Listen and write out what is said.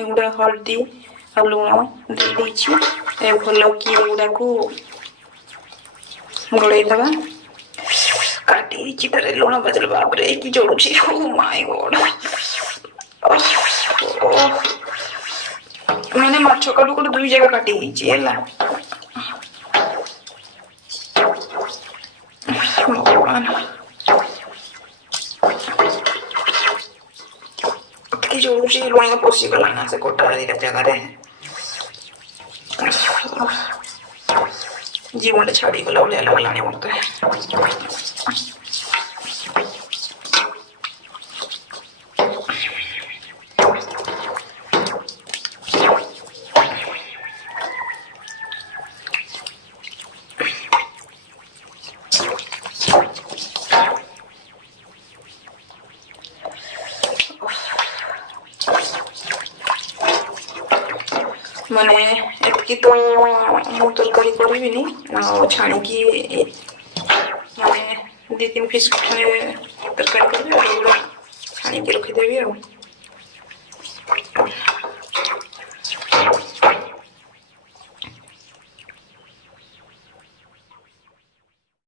एगुड़ा हल्दी आ लुण दे भल कि एगुड़ा को गोलई दबा काटी तारे लुण बदल बाबरे कि जोड़ुची ओ माय गॉड मैंने माछ काटू को 2 जगह काटी है भगवान कि जोड़ुची लुण पशि गला ना से कोटा जगह जीवन छाड़ी गला लगला मत माने एतकी तो मु तरकारी करी छाणी माने 2-3 पीस तरकारी कर छाणी रखीदेवी।